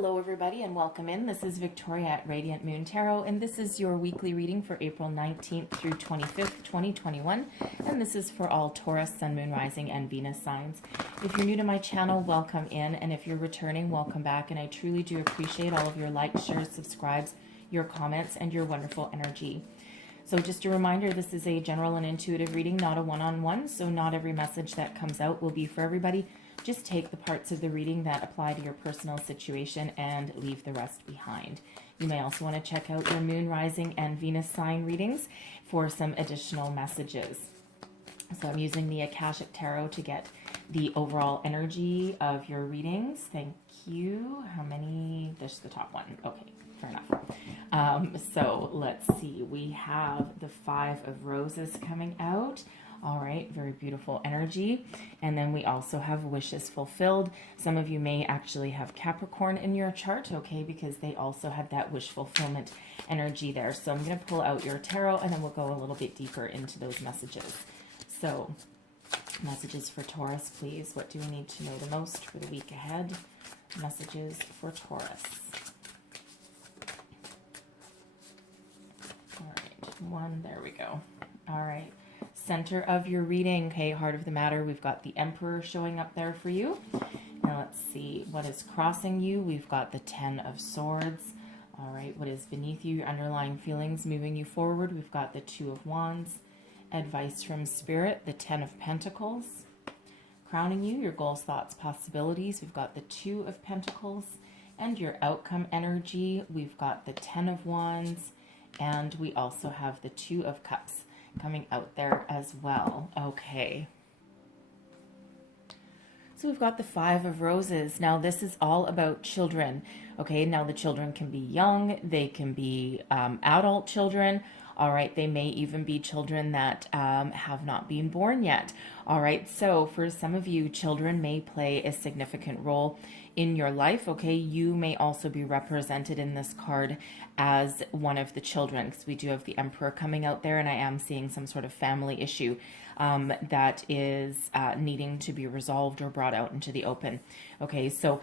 Hello everybody and welcome in. This is Victoria at Radiant Moon Tarot, and this is your weekly reading for April 19th through 25th, 2021. And this is for all Taurus, Sun, Moon, Rising, and Venus signs. If you're new to my channel, welcome in. And if you're returning, welcome back. And I truly do appreciate all of your likes, shares, subscribes, your comments, and your wonderful energy. So just a reminder, this is a general and intuitive reading, not a one-on-one. So not every message that comes out will be for everybody. Just take the parts of the reading that apply to your personal situation and leave the rest behind. You may also want to check out your Moon, Rising, and Venus sign readings for some additional messages. So I'm using the Akashic Tarot to get the overall energy of your readings. Thank you. How many? Just the top one. Okay, fair enough. So let's see. We have the Five of Roses coming out. All right, very beautiful energy. And then we also have wishes fulfilled. Some of you may actually have Capricorn in your chart, okay, because they also had that wish fulfillment energy there. So I'm going to pull out your tarot and then we'll go a little bit deeper into those messages. So messages for Taurus, please. What do we need to know the most for the week ahead? Messages for Taurus. All right, one, there we go. All right. Center of your reading, okay, heart of the matter, we've got the Emperor showing up there for you. Now let's see what is crossing you. We've got the Ten of Swords. All right, what is beneath you, your underlying feelings moving you forward? We've got the Two of Wands. Advice from Spirit, the Ten of Pentacles. Crowning you, your goals, thoughts, possibilities. We've got the Two of Pentacles. And your outcome energy, we've got the Ten of Wands. And we also have the Two of Cups coming out there as well. Okay. So we've got the Five of Roses. Now this is all about children. Okay, now the children can be young, they can be adult children. All right, they may even be children that have not been born yet. All right, so for some of you, children may play a significant role in your life. Okay, you may also be represented in this card as one of the children, because we do have the Emperor coming out there, and I am seeing some sort of family issue that is needing to be resolved or brought out into the open. Okay, so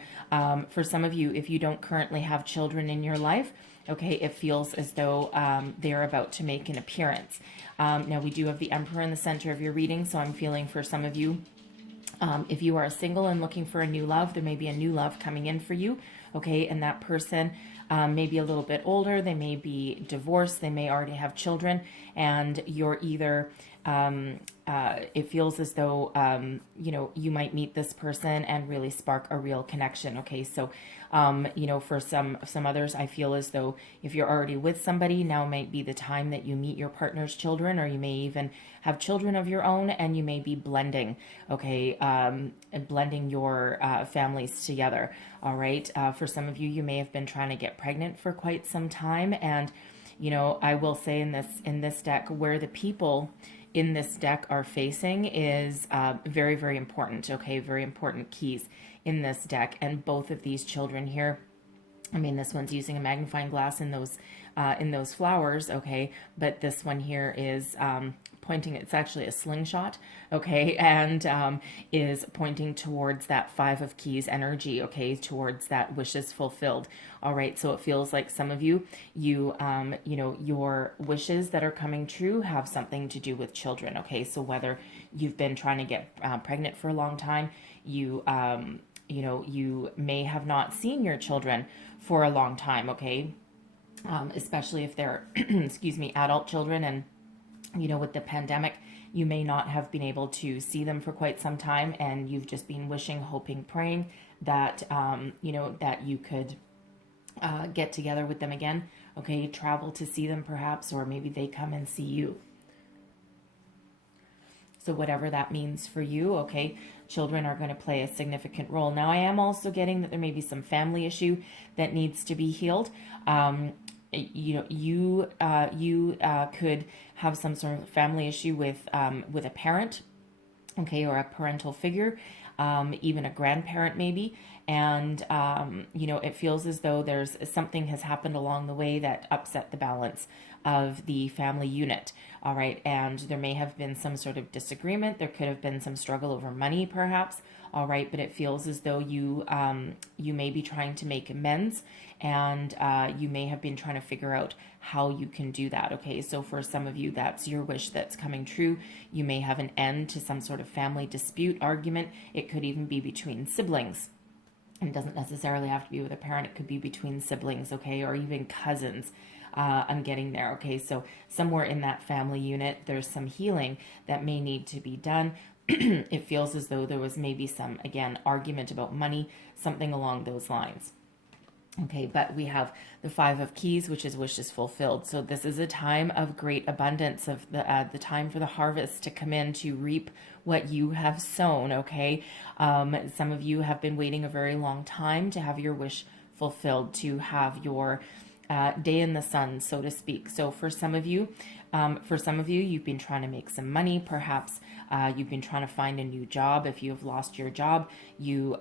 for some of you, if you don't currently have children in your life, okay, it feels as though they're about to make an appearance. Now we do have the Emperor in the center of your reading, so I'm feeling for some of you, if you are single and looking for a new love, there may be a new love coming in for you, okay, and that person may be a little bit older, they may be divorced, they may already have children, and you're either, it feels as though, you know, you might meet this person and really spark a real connection, okay, so, you know, for some others, I feel as though if you're already with somebody, now might be the time that you meet your partner's children, or you may even have children of your own, and you may be blending, okay, and blending your families together, all right? For some of you, you may have been trying to get pregnant for quite some time, and, you know, I will say in this deck, where the people in this deck are facing is very, very important, okay, very important keys in this deck. And both of these children here, I mean, this one's using a magnifying glass in those flowers, okay, but this one here is pointing, it's actually a slingshot, okay, and is pointing towards that Five of Keys energy, okay, towards that wishes fulfilled. All right, so it feels like some of you, you know, your wishes that are coming true have something to do with children, okay, so whether you've been trying to get pregnant for a long time, you know, you may have not seen your children for a long time, okay, especially if they're, excuse me, adult children, and you know, with the pandemic, you may not have been able to see them for quite some time, and you've just been wishing, hoping, praying that, you know, that you could get together with them again, okay, travel to see them perhaps, or maybe they come and see you. So whatever that means for you, okay, children are going to play a significant role. Now, I am also getting that there may be some family issue that needs to be healed. You know, you could have some sort of family issue with a parent, okay, or a parental figure, even a grandparent maybe, And, it feels as though there's something has happened along the way that upset the balance of the family unit. All right. And there may have been some sort of disagreement. There could have been some struggle over money, perhaps. All right. But it feels as though you may be trying to make amends, and you may have been trying to figure out how you can do that. Okay. So for some of you, that's your wish that's coming true. You may have an end to some sort of family dispute, argument. It could even be between siblings. It doesn't necessarily have to be with a parent. It could be between siblings, okay, or even cousins. I'm getting there, okay? So somewhere in that family unit, there's some healing that may need to be done. It feels as though there was maybe some, again, argument about money, something along those lines. Okay, but we have the Five of Keys, which is wishes fulfilled. So this is a time of great abundance, of the time for the harvest to come in, to reap what you have sown. Okay, some of you have been waiting a very long time to have your wish fulfilled, to have your day in the sun, so to speak. So for some of you, you've been trying to make some money. Perhaps you've been trying to find a new job. If you have lost your job, you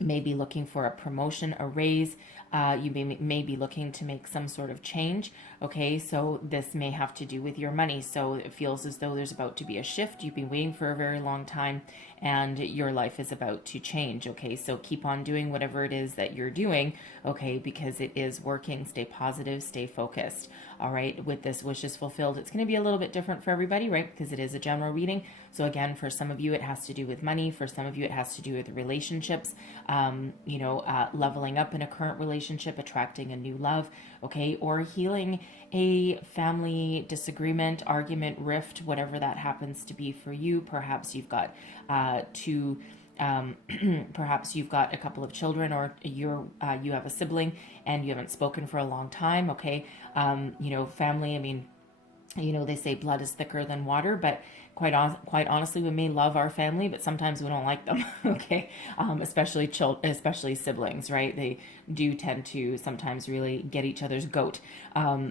may be looking for a promotion, a raise. You may be looking to make some sort of change. Okay, so this may have to do with your money. So it feels as though there's about to be a shift. You've been waiting for a very long time, and your life is about to change. Okay, so keep on doing whatever it is that you're doing. Okay, because it is working. Stay positive, stay focused. All right, with this wishes fulfilled, it's going to be a little bit different for everybody, right? Because it is a general reading. So again, for some of you, it has to do with money. For some of you, it has to do with relationships. Leveling up in a current relationship, attracting a new love, okay, or healing a family disagreement, argument, rift, whatever that happens to be for you. Perhaps you've got perhaps you've got a couple of children, or you have a sibling and you haven't spoken for a long time. Okay, family. I mean, they say blood is thicker than water, but quite honestly, we may love our family, but sometimes we don't like them. Okay, especially siblings, right? They do tend to sometimes really get each other's goat,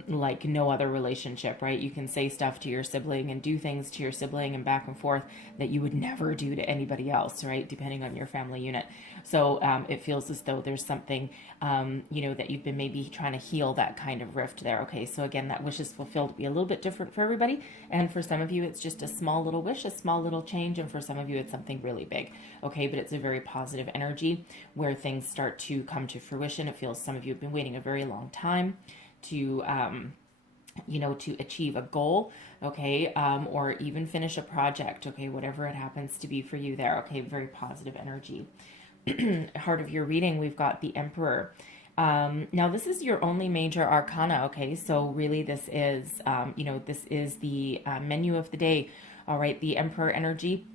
like no other relationship, right? You can say stuff to your sibling and do things to your sibling and back and forth that you would never do to anybody else, right? Depending on your family unit. So it feels as though there's something, that you've been maybe trying to heal that kind of rift there. Okay, so again, that wish is fulfilled to be a little bit different for everybody. And for some of you, it's just a small little wish, a small little change. And for some of you, it's something really big. Okay, but it's a very positive energy where things start to come to fruition. It feels some of you have been waiting a very long time to to achieve a goal, okay, or even finish a project, okay, whatever it happens to be for you there, okay, very positive energy. Heart of your reading, we've got the Emperor. Now this is your only major arcana, okay, so really this is, this is the menu of the day, all right, the Emperor energy.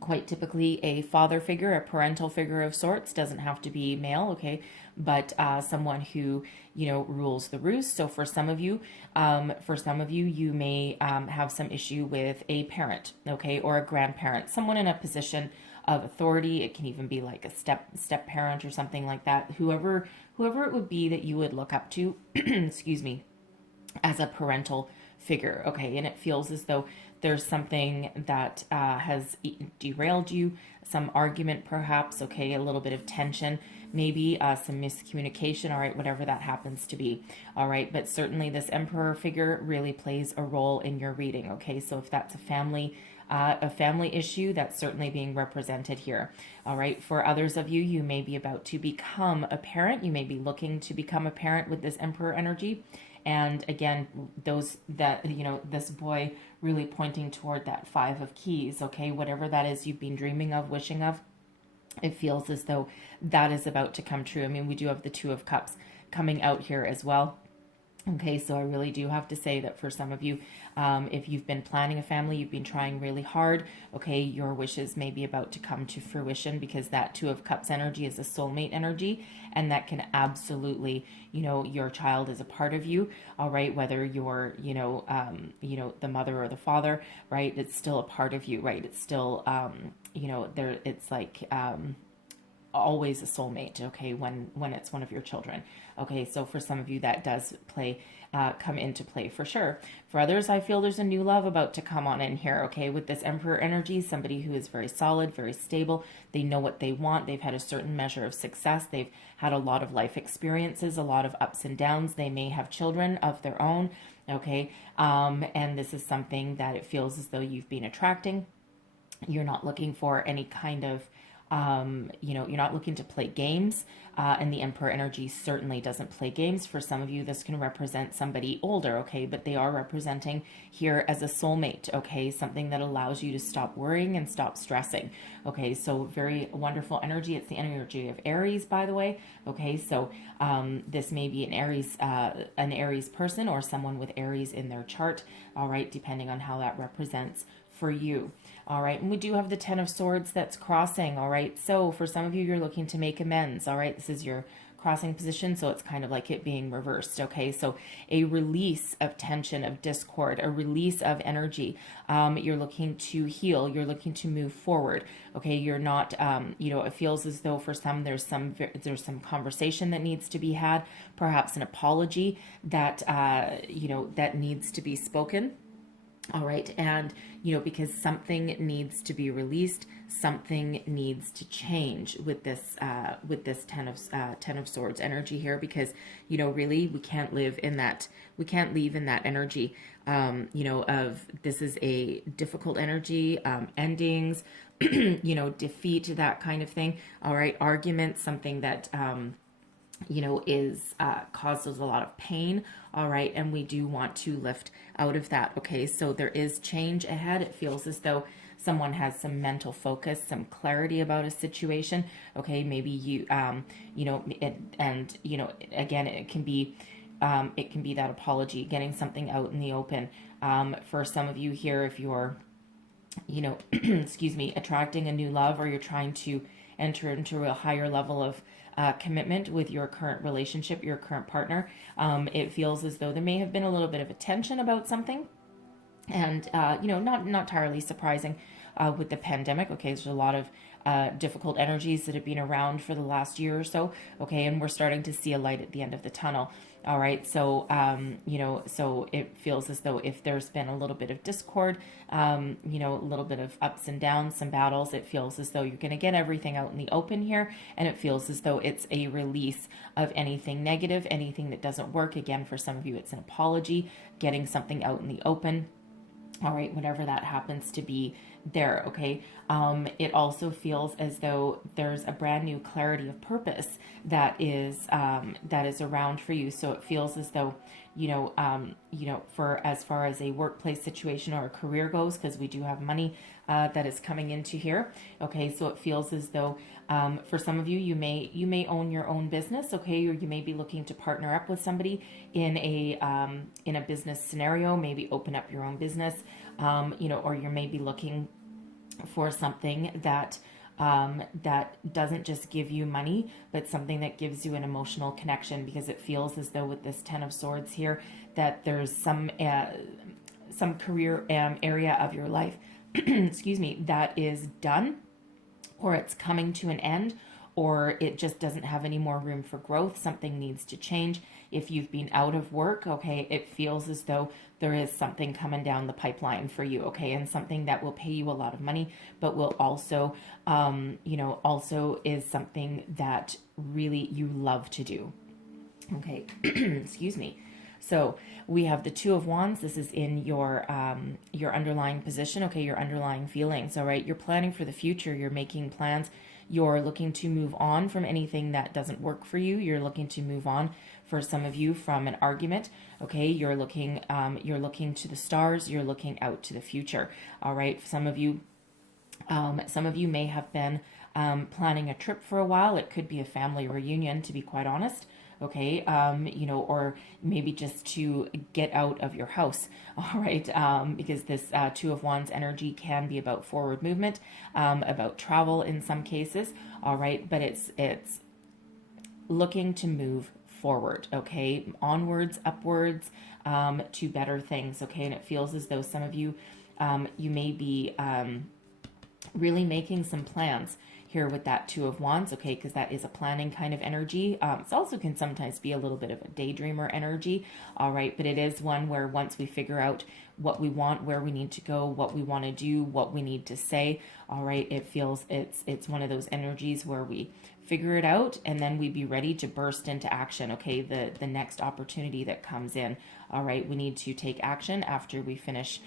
Quite typically a father figure, a parental figure of sorts, doesn't have to be male, okay, but someone who rules the roost. So for some of you, you may have some issue with a parent, okay, or a grandparent, someone in a position of authority. It can even be like a step parent or something like that. Whoever it would be that you would look up to, excuse me, as a parental figure, okay, and it feels as though there's something that has derailed you, some argument perhaps, okay, a little bit of tension, maybe some miscommunication, all right, whatever that happens to be, all right, but certainly this Emperor figure really plays a role in your reading, okay, so if that's a family issue, that's certainly being represented here. All right. For others of you, you may be about to become a parent. You may be looking to become a parent with this Emperor energy. And again, this boy really pointing toward that Five of Keys. Okay. Whatever that is you've been dreaming of, wishing of, it feels as though that is about to come true. I mean, we do have the Two of Cups coming out here as well. Okay, so I really do have to say that for some of you, if you've been planning a family, you've been trying really hard, okay, your wishes may be about to come to fruition, because that Two of Cups energy is a soulmate energy, and that can absolutely, your child is a part of you, all right, whether you're, the mother or the father, right, it's still a part of you, right, it's still, it's like, always a soulmate, okay, when it's one of your children. Okay, so for some of you that does come into play for sure. For others, I feel there's a new love about to come on in here, okay, with this Emperor energy, somebody who is very solid, very stable. They know what they want. They've had a certain measure of success. They've had a lot of life experiences, a lot of ups and downs. They may have children of their own, okay, and this is something that it feels as though you've been attracting. You're not looking for any kind of you're not looking to play games, and the Emperor energy certainly doesn't play games. For some of you, this can represent somebody older, okay, but they are representing here as a soulmate, okay, something that allows you to stop worrying and stop stressing, okay, so very wonderful energy. It's the energy of Aries, by the way, okay, so this may be an Aries person or someone with Aries in their chart, all right, depending on how that represents for you. All right, and we do have the Ten of Swords that's crossing, all right? So for some of you, you're looking to make amends, all right? This is your crossing position, so it's kind of like it being reversed, okay? So a release of tension, of discord, a release of energy. You're looking to heal. You're looking to move forward, okay? You're not, it feels as though for some, there's some conversation that needs to be had, perhaps an apology that, that needs to be spoken. All right. And, because something needs to be released, something needs to change with this Ten of Swords energy here, because, really we can't live in that energy, of this is a difficult energy, endings, defeat, that kind of thing. All right. Arguments, something that, is causes a lot of pain, all right, and we do want to lift out of that, okay, so there is change ahead. It feels as though someone has some mental focus, some clarity about a situation, okay, maybe you, again, it can be that apology, getting something out in the open. For some of you here, if you're, excuse me, attracting a new love, or you're trying to enter into a higher level of commitment with your current relationship, your current partner, it feels as though there may have been a little bit of a tension about something, and not entirely surprising with the pandemic. Okay, there's a lot of difficult energies that have been around for the last year or so. Okay, and we're starting to see a light at the end of the tunnel. All right, so so it feels as though if there's been a little bit of discord, a little bit of ups and downs, some battles, it feels as though you're going to get everything out in the open here, and it feels as though it's a release of anything negative, anything that doesn't work. Again, for some of you, it's an apology, getting something out in the open. All right, whatever that happens to be there, okay? It also feels as though there's a brand new clarity of purpose that is around for you. So it feels as though, for as far as a workplace situation or a career goes, because we do have money that is coming into here. Okay, so it feels as though for some of you, you may own your own business, okay, or you may be looking to partner up with somebody in a business scenario, maybe open up your own business, or you may be looking for something that doesn't just give you money, but something that gives you an emotional connection, because it feels as though with this Ten of Swords here that there's some career area of your life, excuse me, that is done, or it's coming to an end, or it just doesn't have any more room for growth. Something needs to change. If you've been out of work, okay, it feels as though there is something coming down the pipeline for you, okay, and something that will pay you a lot of money, but will also, also is something that really you love to do, okay, excuse me. So we have the Two of Wands. This is in your underlying position, okay, your underlying feelings, all right? You're planning for the future. You're making plans. You're looking to move on from anything that doesn't work for you. You're looking to move on, for some of you, from an argument, okay? You're looking to the stars. You're looking out to the future, all right? Some of you may have been planning a trip for a while. It could be a family reunion, to be quite honest, okay, or maybe just to get out of your house, all right, because this Two of Wands energy can be about forward movement, about travel in some cases, all right, but it's looking to move forward, okay, onwards, upwards, to better things, okay, and it feels as though some of you, you may be really making some plans here with that Two of Wands, okay, because that is a planning kind of energy. It also can sometimes be a little bit of a daydreamer energy, all right, but it is one where once we figure out what we want, where we need to go, what we want to do, what we need to say, all right, it feels it's one of those energies where we figure it out and then we be ready to burst into action, okay, the next opportunity that comes in, all right, we need to take action after we finish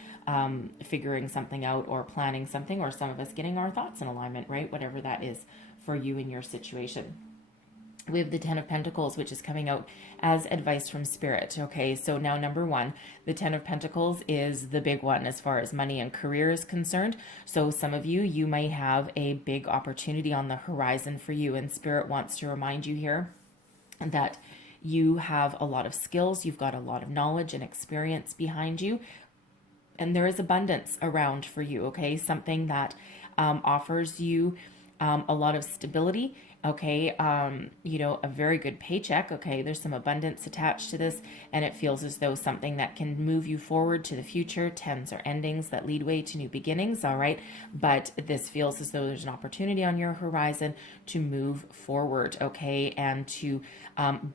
figuring something out or planning something, or some of us getting our thoughts in alignment, right, whatever that is for you in your situation. We have the Ten of Pentacles, which is coming out as advice from Spirit. Okay, so now number one, the Ten of Pentacles is the big one as far as money and career is concerned. So some of you, you may have a big opportunity on the horizon for you, and Spirit wants to remind you here that you have a lot of skills, you've got a lot of knowledge and experience behind you, and there is abundance around for you, okay? Something that offers you a lot of stability, okay? You know, a very good paycheck, okay? There's some abundance attached to this, and it feels as though something that can move you forward to the future. Tens are endings that lead way to new beginnings, all right? But this feels as though there's an opportunity on your horizon to move forward, okay? And to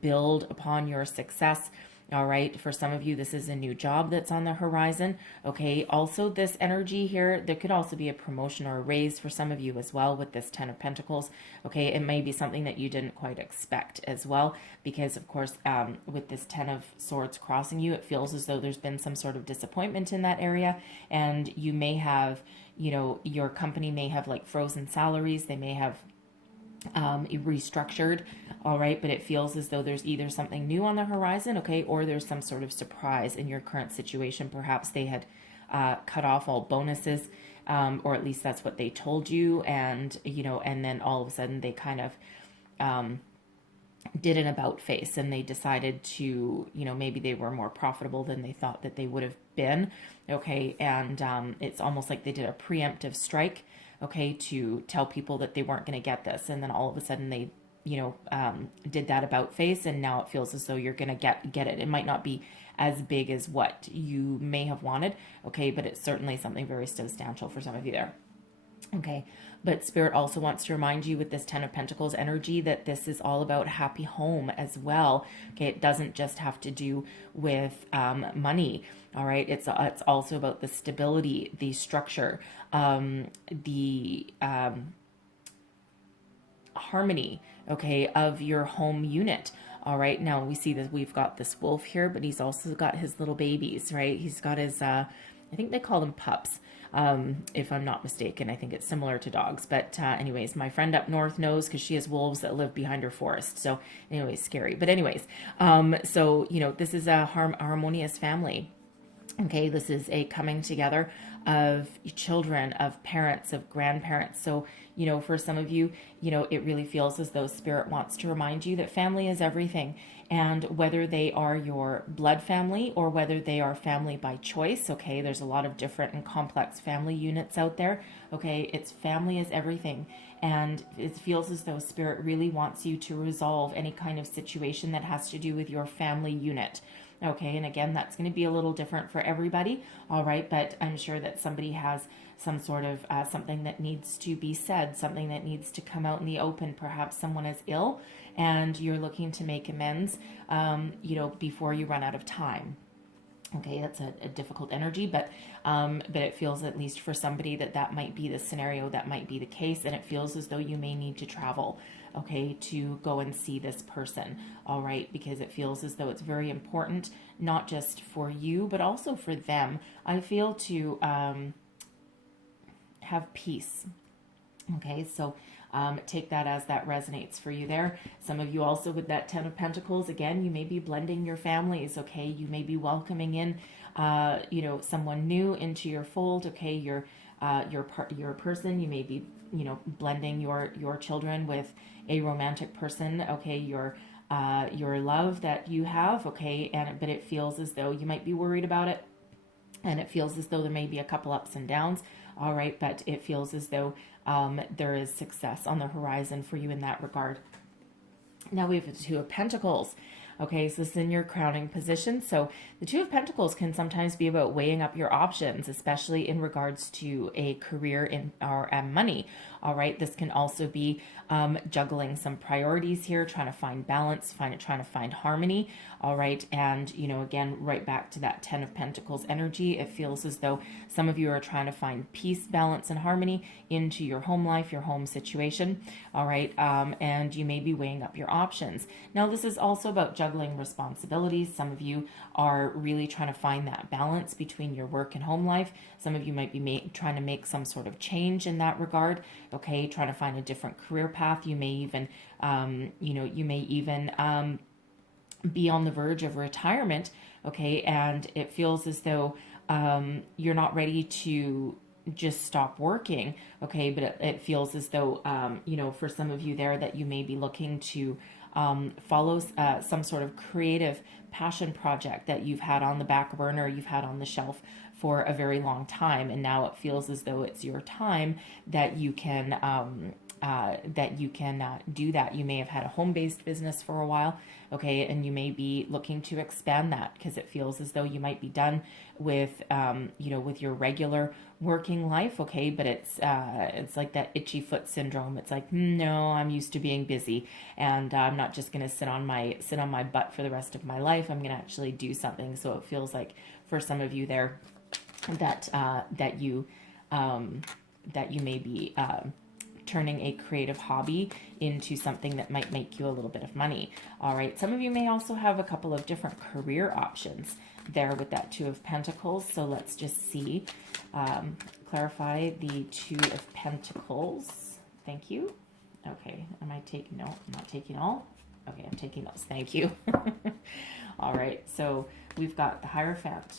build upon your success. All right, for some of you, this is a new job that's on the horizon. Okay, also this energy here, there could also be a promotion or a raise for some of you as well with this Ten of Pentacles. Okay, it may be something that you didn't quite expect as well, because of course, with this Ten of Swords crossing you, it feels as though there's been some sort of disappointment in that area, and you may have, you know, your company may have like frozen salaries, they may have restructured, all right, but it feels as though there's either something new on the horizon, okay, or there's some sort of surprise in your current situation. Perhaps they had cut off all bonuses, or at least that's what they told you, and you know, and then all of a sudden they kind of did an about face, and they decided to, you know, maybe they were more profitable than they thought that they would have been, okay, and it's almost like they did a preemptive strike, okay, to tell people that they weren't going to get this, and then all of a sudden they, you know, did that about face, and now it feels as though you're going to get it. It might not be as big as what you may have wanted, okay, but it's certainly something very substantial for some of you there. Okay, but Spirit also wants to remind you with this Ten of Pentacles energy that this is all about happy home as well. Okay, it doesn't just have to do with money. All right, it's also about the stability, the structure, the harmony, okay, of your home unit. All right, now we see that we've got this wolf here, but he's also got his little babies, right? He's got his, I think they call them pups, if I'm not mistaken. I think it's similar to dogs. But anyways, my friend up north knows because she has wolves that live behind her forest. So anyways, scary. But anyways, so, you know, this is a harmonious family. Okay, this is a coming together of children, of parents, of grandparents. So, you know, for some of you, you know, it really feels as though Spirit wants to remind you that family is everything. And whether they are your blood family or whether they are family by choice, okay, there's a lot of different and complex family units out there. Okay, it's family is everything. And it feels as though Spirit really wants you to resolve any kind of situation that has to do with your family unit. Okay, and again, that's going to be a little different for everybody, all right, but I'm sure that somebody has some sort of something that needs to be said, something that needs to come out in the open. Perhaps someone is ill and you're looking to make amends, you know, before you run out of time. Okay, that's a difficult energy, but it feels, at least for somebody, that might be the scenario, that might be the case, and it feels as though you may need to travel, okay, to go and see this person, all right, because it feels as though it's very important, not just for you, but also for them, I feel, to have peace. Okay, so take that as that resonates for you there. Some of you also with that Ten of Pentacles, again, you may be blending your families, okay? You may be welcoming in, you know, someone new into your fold, okay? Your person, you may be, you know, blending your children with a romantic person, okay? Your love that you have, okay? But it feels as though you might be worried about it, and it feels as though there may be a couple ups and downs, all right? But it feels as though there is success on the horizon for you in that regard. Now we have the Two of Pentacles. Okay, so this is in your crowning position. So the Two of Pentacles can sometimes be about weighing up your options, especially in regards to a career in or money. All right, this can also be juggling some priorities here, trying to find balance, trying to find harmony. All right, and again, right back to that Ten of Pentacles energy. It feels as though some of you are trying to find peace, balance, and harmony into your home life, your home situation. All right, and you may be weighing up your options. Now, this is also about juggling responsibilities. Some of you are really trying to find that balance between your work and home life. Some of you might be trying to make some sort of change in that regard. Okay, trying to find a different career path. You may even, be on the verge of retirement. Okay, and it feels as though you're not ready to just stop working. Okay, but it feels as though for some of you there that you may be looking to follow some sort of creative passion project that you've had on the back burner, you've had on the shelf for a very long time, and now it feels as though it's your time that you can do that. You may have had a home-based business for a while, okay, and you may be looking to expand that because it feels as though you might be done with with your regular working life, okay, but it's like that itchy foot syndrome. It's like, no, I'm used to being busy, and I'm not just going to sit on my butt for the rest of my life. I'm going to actually do something. So it feels like for some of you there that you may be turning a creative hobby into something that might make you a little bit of money. All right. Some of you may also have a couple of different career options there with that Two of Pentacles. So let's just see. Clarify the Two of Pentacles. Thank you. Okay. Am I taking? No, I'm not taking all. Okay. I'm taking those. Thank you. All right. So we've got the Hierophant.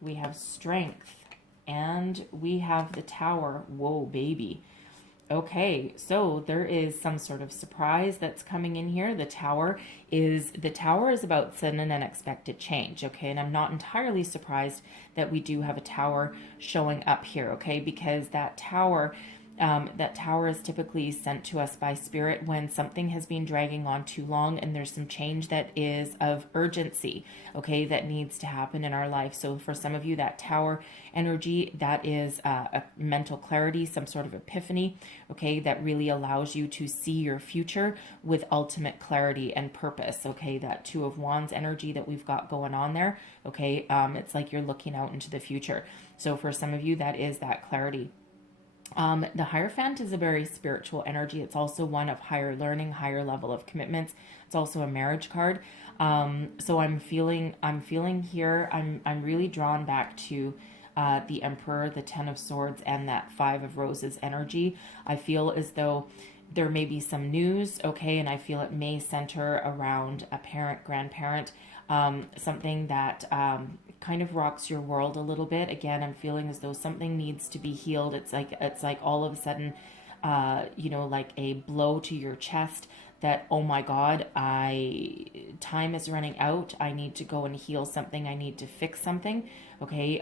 We have Strength. And we have the Tower. Whoa, baby. Okay, so there is some sort of surprise that's coming in here. The tower is about sudden and unexpected change, okay? And I'm not entirely surprised that we do have a tower showing up here, okay? Because that tower is typically sent to us by spirit when something has been dragging on too long and there's some change that is of urgency, okay, that needs to happen in our life. So for some of you, that tower energy, that is a mental clarity, some sort of epiphany, okay, that really allows you to see your future with ultimate clarity and purpose, okay, that Two of Wands energy that we've got going on there, okay, it's like you're looking out into the future. So for some of you, that is that clarity. The Hierophant is a very spiritual energy. It's also one of higher learning, higher level of commitments. It's also a marriage card. So I'm feeling here, I'm really drawn back to the Emperor, the Ten of Swords, and that Five of Roses energy. I feel as though there may be some news, okay, and I feel it may center around a parent, grandparent, something that kind of rocks your world a little bit. Again, I'm feeling as though something needs to be healed. It's like all of a sudden, like a blow to your chest that, oh my God, time is running out. I need to go and heal something. I need to fix something. Okay.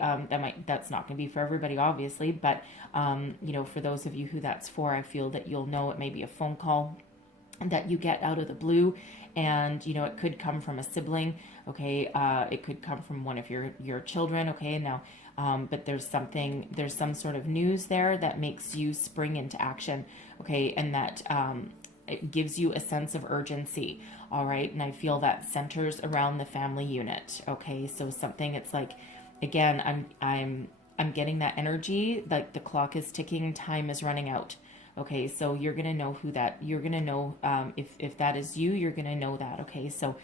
That's not going to be for everybody, obviously, but, for those of you who that's for, I feel that you'll know it may be a phone call that you get out of the blue, and it could come from a sibling, okay, it could come from one of your children, okay, now but there's some sort of news there that makes you spring into action, okay, and that it gives you a sense of urgency, all right, and I feel that centers around the family unit, okay, so something, it's like, again, I'm getting that energy, like the clock is ticking, time is running out. Okay, so you're going to know you're going to know, if that is you, you're going to know that. Okay, so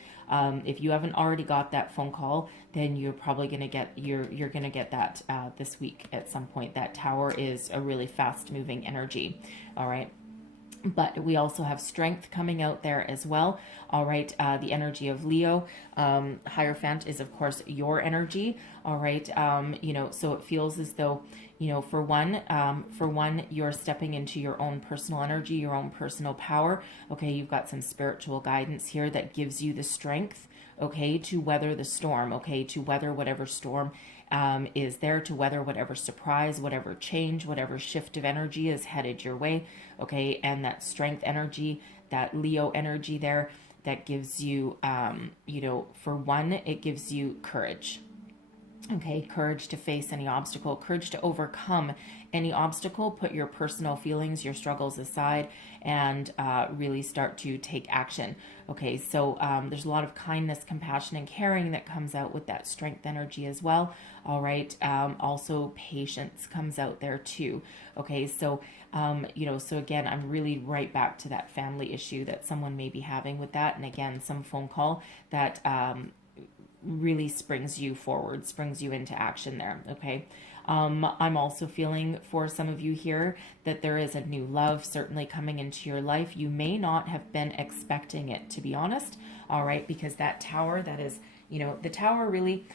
if you haven't already got that phone call, then you're probably going to you're going to get that this week at some point. That tower is a really fast moving energy. All right. But we also have Strength coming out there as well. All right. The energy of Leo. Hierophant is, of course, your energy. All right. So it feels as though, for one, you're stepping into your own personal energy, your own personal power. Okay. You've got some spiritual guidance here that gives you the strength, okay, to weather the storm, okay, to weather whatever storm is there, to weather whatever surprise, whatever change, whatever shift of energy is headed your way, okay, and that Strength energy, that Leo energy there, that gives you, for one, it gives you courage. Okay, courage to face any obstacle, courage to overcome any obstacle, put your personal feelings, your struggles aside, and really start to take action. Okay, so there's a lot of kindness, compassion, and caring that comes out with that strength energy as well. All right, also patience comes out there too. Okay, so so again, I'm really right back to that family issue that someone may be having with that, and again, some phone call that really springs you forward, springs you into action there. Okay. I'm also feeling for some of you here that there is a new love certainly coming into your life. You may not have been expecting it, to be honest. All right. Because that tower, that is, the tower really,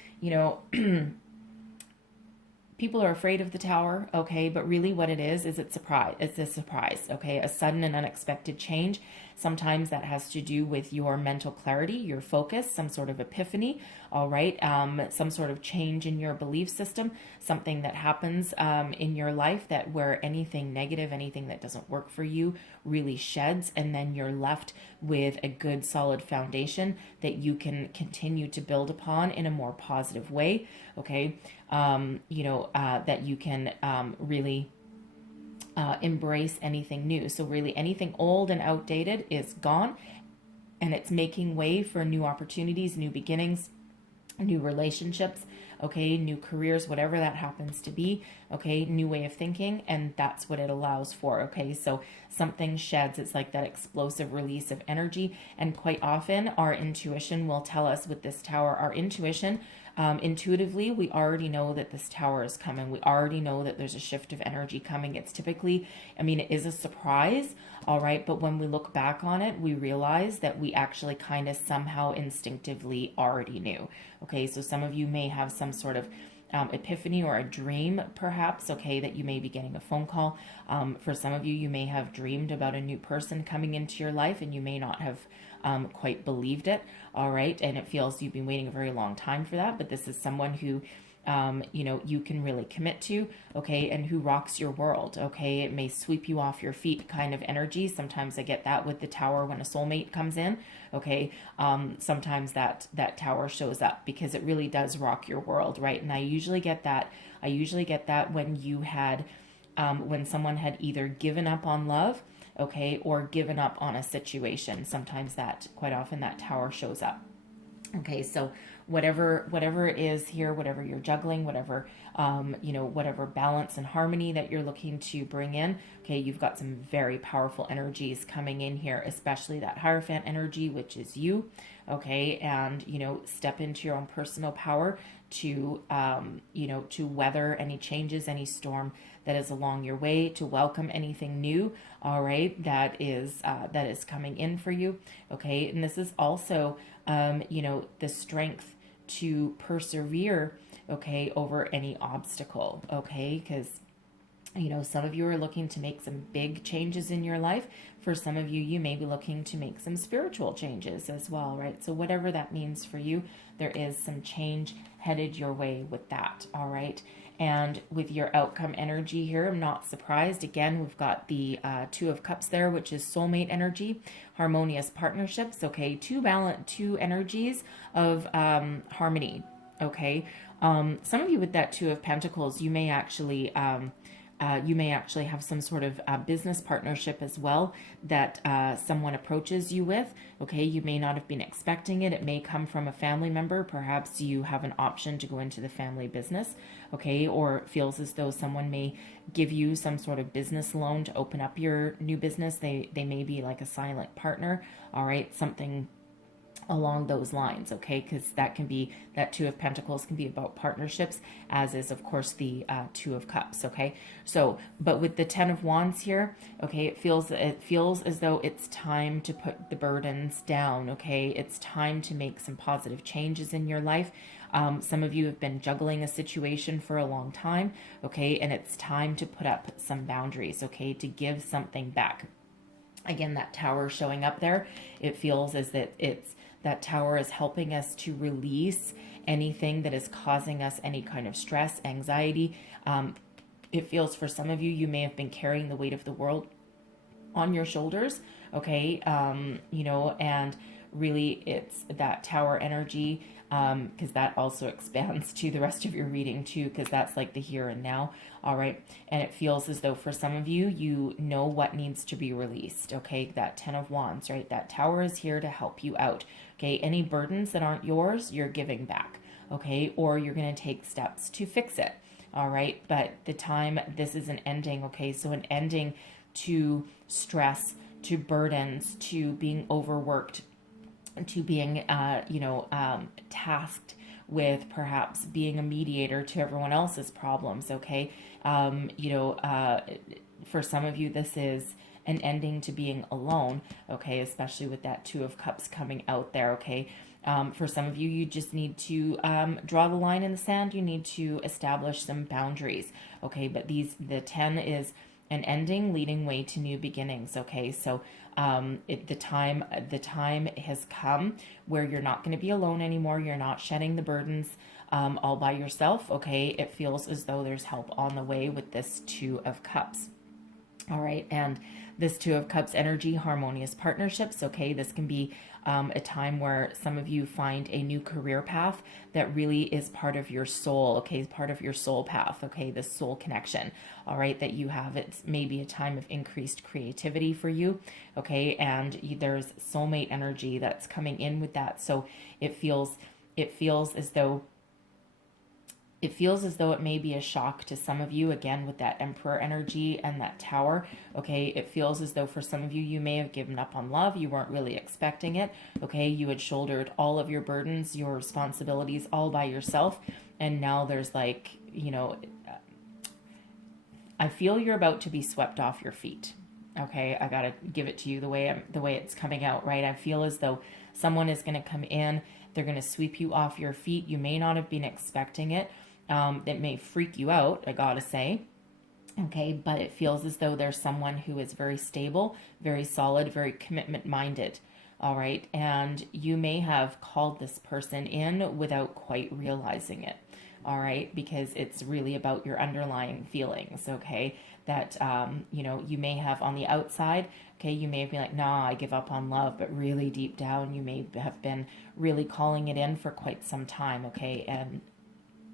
people are afraid of the tower, okay, but really what it is it's a surprise, okay, a sudden and unexpected change. Sometimes that has to do with your mental clarity, your focus, some sort of epiphany, all right, some sort of change in your belief system, something that happens in your life that where anything negative, anything that doesn't work for you really sheds, and then you're left with a good solid foundation that you can continue to build upon in a more positive way, okay, that you can really embrace anything new. So really anything old and outdated is gone, and it's making way for new opportunities, new beginnings, new relationships, okay, new careers, whatever that happens to be, okay, new way of thinking, and that's what it allows for, okay, so something sheds, it's like that explosive release of energy, and quite often our intuition will tell us with this tower, our intuition, intuitively, we already know that this tower is coming. We already know that there's a shift of energy coming. It's typically, it is a surprise, all right, but when we look back on it, we realize that we actually kind of somehow instinctively already knew. Okay, so some of you may have some sort of epiphany or a dream, perhaps, okay, that you may be getting a phone call. For some of you, you may have dreamed about a new person coming into your life, and you may not have quite believed it, all right, and it feels you've been waiting a very long time for that, but this is someone who you can really commit to, okay, and who rocks your world, okay. It may sweep you off your feet kind of energy. Sometimes I get that with the tower when a soulmate comes in, okay. Sometimes that tower shows up because it really does rock your world, right? And I usually get that when you had when someone had either given up on love, okay, or given up on a situation. Sometimes that, quite often, that tower shows up. Okay, so whatever it is here, whatever you're juggling, whatever whatever balance and harmony that you're looking to bring in, okay, you've got some very powerful energies coming in here, especially that Hierophant energy, which is you, okay, and step into your own personal power to to weather any changes, any storm that is along your way, to welcome anything new, all right, that is coming in for you, okay. And this is also the strength to persevere, okay, over any obstacle, okay, because some of you are looking to make some big changes in your life. For some of you, you may be looking to make some spiritual changes as well, right? So whatever that means for you, there is some change headed your way with that, all right? And with your outcome energy here, I'm not surprised. Again, we've got the Two of Cups there, which is soulmate energy, harmonious partnerships, okay? Two energies of harmony, okay? Some of you with that Two of Pentacles, you may actually have some sort of business partnership as well that someone approaches you with. Okay, you may not have been expecting it. It may come from a family member. Perhaps you have an option to go into the family business. Okay, or it feels as though someone may give you some sort of business loan to open up your new business. They may be like a silent partner. All right, something along those lines, okay, because that Two of Pentacles can be about partnerships, as is of course the Two of Cups, okay. So but with the Ten of Wands here, okay, it feels as though it's time to put the burdens down, okay. It's time to make some positive changes in your life. Some of you have been juggling a situation for a long time, okay, and it's time to put up some boundaries, okay, to give something back. Again, that tower showing up there, it feels as that that tower is helping us to release anything that is causing us any kind of stress, anxiety. It feels for some of you, you may have been carrying the weight of the world on your shoulders, okay, and really it's that Tower energy, because that also expands to the rest of your reading too, because that's like the here and now. All right. And it feels as though for some of you, you know what needs to be released. Okay. That 10 of Wands, right? That Tower is here to help you out. Okay. Any burdens that aren't yours, you're giving back. Okay. Or you're going to take steps to fix it. All right. But the time, this is an ending. Okay. So an ending to stress, to burdens, to being overworked, to being, tasked with perhaps being a mediator to everyone else's problems. Okay. For some of you, this is an ending to being alone. Okay. Especially with that Two of Cups coming out there. Okay. For some of you, you just need to draw the line in the sand. You need to establish some boundaries. Okay. But the 10 is an ending leading way to new beginnings. Okay. So the time has come where you're not going to be alone anymore. You're not shedding the burdens all by yourself. Okay. It feels as though there's help on the way with this Two of Cups. All right. And this Two of Cups energy, harmonious partnerships. Okay. This can be a time where some of you find a new career path that really is part of your soul. Okay. Part of your soul path. Okay. This soul connection. All right. That you have. It's maybe a time of increased creativity for you. Okay. And there's soulmate energy that's coming in with that. So it feels as though it may be a shock to some of you, again, with that Emperor energy and that Tower. Okay, it feels as though for some of you, you may have given up on love. You weren't really expecting it. Okay, you had shouldered all of your burdens, your responsibilities all by yourself. And now there's like, I feel you're about to be swept off your feet. Okay, I gotta give it to you the way it's coming out, right? I feel as though someone is going to come in. They're going to sweep you off your feet. You may not have been expecting it. It may freak you out, I gotta say. Okay, but it feels as though there's someone who is very stable, very solid, very commitment minded. All right, and you may have called this person in without quite realizing it. All right, because it's really about your underlying feelings. Okay, that you may have on the outside. Okay, you may have been like, nah, I give up on love, but really deep down, you may have been really calling it in for quite some time. Okay, and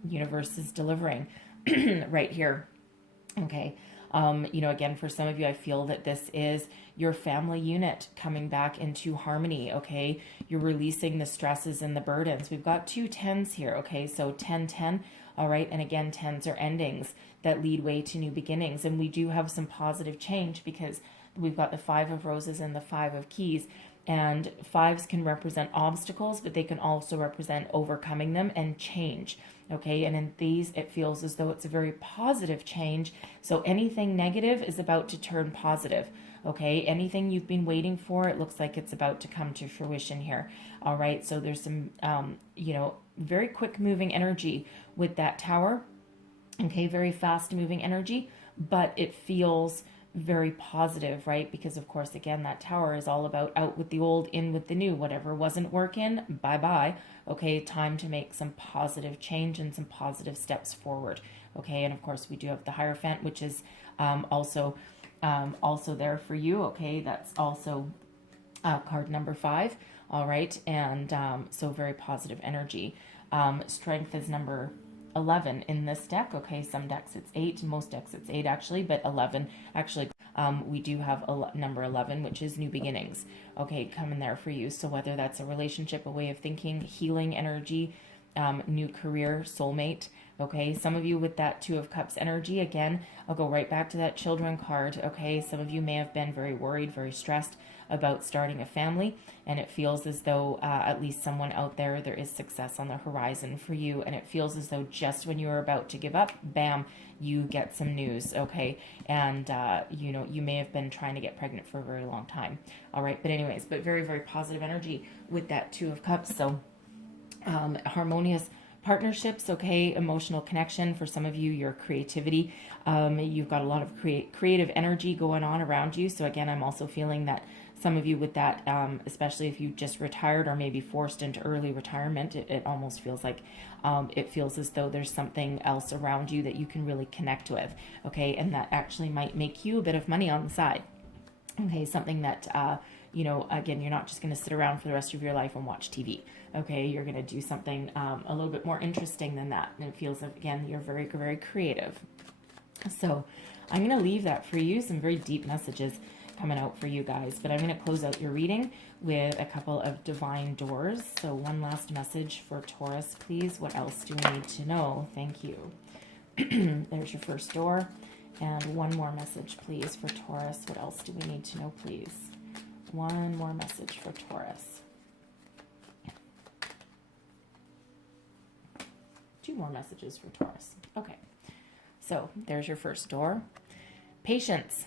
universe is delivering right here. Okay. Again, for some of you, I feel that this is your family unit coming back into harmony. Okay. You're releasing the stresses and the burdens. We've got 2 10s here. Okay. So 10, 10. All right. And again, 10s are endings that lead way to new beginnings. And we do have some positive change because we've got the 5 of Roses and the 5 of Keys. And 5s can represent obstacles, but they can also represent overcoming them and change. Okay, and in these, it feels as though it's a very positive change. So anything negative is about to turn positive. Okay, anything you've been waiting for, it looks like it's about to come to fruition here. All right, so there's some, very quick moving energy with that Tower. Okay, very fast moving energy, but it feels very positive, right? Because of course, again, that Tower is all about out with the old, in with the new. Whatever wasn't working, bye-bye. Okay, time to make some positive change and some positive steps forward. Okay, and of course, we do have the Hierophant, which is also there for you. Okay, that's also card number 5. All right, and so very positive energy. Strength is number 11 in this deck. Okay, some decks it's 8, most decks it's 8 actually, but 11 actually. We do have number 11, which is new beginnings. Okay, coming there for you. So whether that's a relationship, a way of thinking, healing energy, new career, soulmate. Okay, some of you with that Two of Cups energy, again, I'll go right back to that children card. Okay, some of you may have been very worried, very stressed about starting a family, and it feels as though at least someone out there is success on the horizon for you, and it feels as though just when you are about to give up, bam, you get some news. Okay, and you may have been trying to get pregnant for a very long time. All right, but anyways, but very, very positive energy with that Two of Cups. So harmonious partnerships. Okay, emotional connection. For some of you, your creativity, you've got a lot of creative energy going on around you. So again, I'm also feeling that some of you with that, especially if you just retired or maybe forced into early retirement, it almost feels like it feels as though there's something else around you that you can really connect with. Okay, and that actually might make you a bit of money on the side. Okay, something that you know, again, you're not just going to sit around for the rest of your life and watch TV. Okay, you're going to do something a little bit more interesting than that. And it feels like, again, you're very, very creative. So I'm going to leave that for you. Some very deep messages coming out for you guys. But I'm going to close out your reading with a couple of divine doors. So one last message for Taurus, please. What else do we need to know? Thank you. There's your first door. And one more message, please, for Taurus. What else do we need to know, please? One more message for Taurus. Two more messages for Taurus. Okay. So there's your first door. Patience.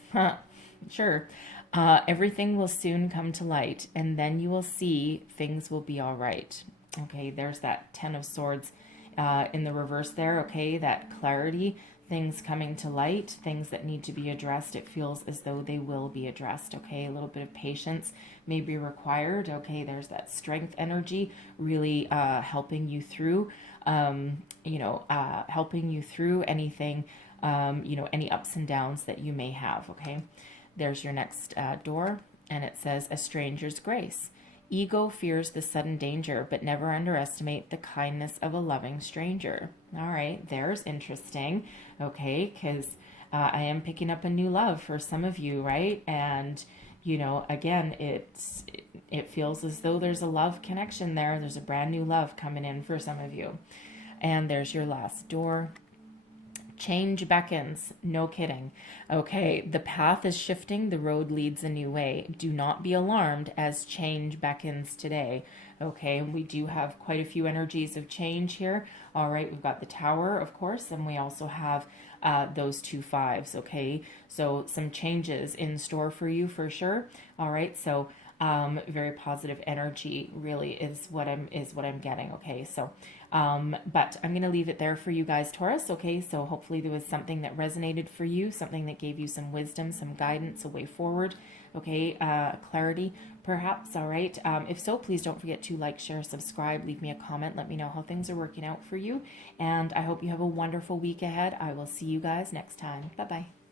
Sure. Everything will soon come to light, and then you will see things will be all right. Okay, there's that Ten of Swords in the reverse there. Okay, that clarity, things coming to light, things that need to be addressed. It feels as though they will be addressed. Okay, a little bit of patience may be required. Okay, there's that strength energy really helping you through, helping you through anything, any ups and downs that you may have. Okay, there's your next door, and it says, a stranger's grace. Ego fears the sudden danger, but never underestimate the kindness of a loving stranger. All right, there's interesting. Okay, because I am picking up a new love for some of you, right? And, again, it feels as though there's a love connection there. There's a brand new love coming in for some of you. And there's your last door. Change beckons. No kidding. Okay, the path is shifting. The road leads a new way. Do not be alarmed as change beckons today. Okay, we do have quite a few energies of change here. All right, we've got the Tower, of course, and we also have those 2 5s. Okay, so some changes in store for you for sure. All right, so very positive energy really is what I'm getting. Okay, so but I'm going to leave it there for you guys, Taurus. Okay, so hopefully there was something that resonated for you, something that gave you some wisdom, some guidance, a way forward. Okay, clarity perhaps. All right, if so, please don't forget to like, share, subscribe, leave me a comment, let me know how things are working out for you, and I hope you have a wonderful week ahead. I will see you guys next time. Bye bye.